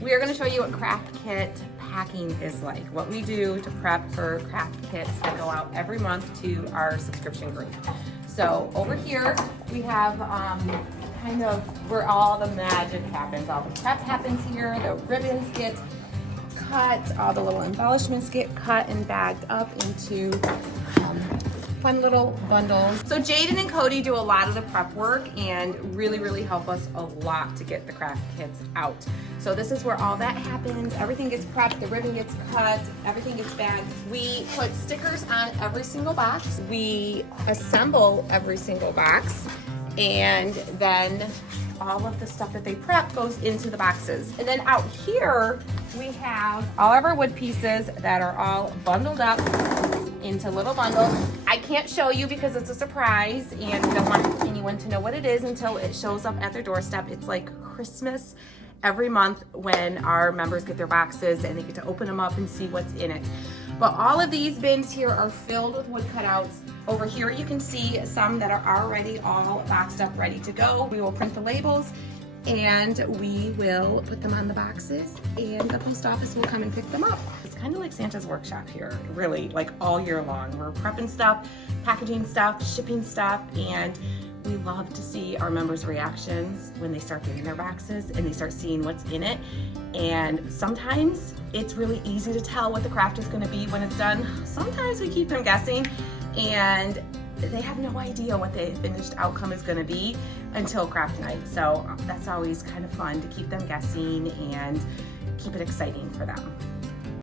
We are going to show you what craft kit packing is like, what we do to prep for craft kits that go out every month to our subscription group. So over here we have kind of where all the magic happens. All the prep happens here. The ribbons get cut, all the little embellishments get cut and bagged up into fun little bundles. So Jaden and Cody do a lot of the prep work and really help us a lot to get the craft kits out. So this is where all that happens. Everything gets prepped, the ribbon gets cut, everything gets bagged. We put stickers on every single box. We assemble every single box, and then all of the stuff that they prep goes into the boxes. And then out here, we have all of our wood pieces that are all bundled up into little bundles. I can't show you because it's a surprise and we don't want anyone to know what it is until it shows up at their doorstep. It's like Christmas every month when our members get their boxes and they get to open them up and see what's in it. But all of these bins here are filled with wood cutouts. Over here you can see some that are already all boxed up, ready to go. We will print the labels and we will put them on the boxes and the post office will come and pick them up. It's kind of like Santa's workshop here, really, like all year long. We're prepping stuff, packaging stuff, shipping stuff, and we love to see our members' reactions when they start getting their boxes and they start seeing what's in it. And sometimes it's really easy to tell what the craft is going to be when it's done. Sometimes we keep them guessing and they have no idea what the finished outcome is going to be until craft night. So that's always kind of fun to keep them guessing and keep it exciting for them.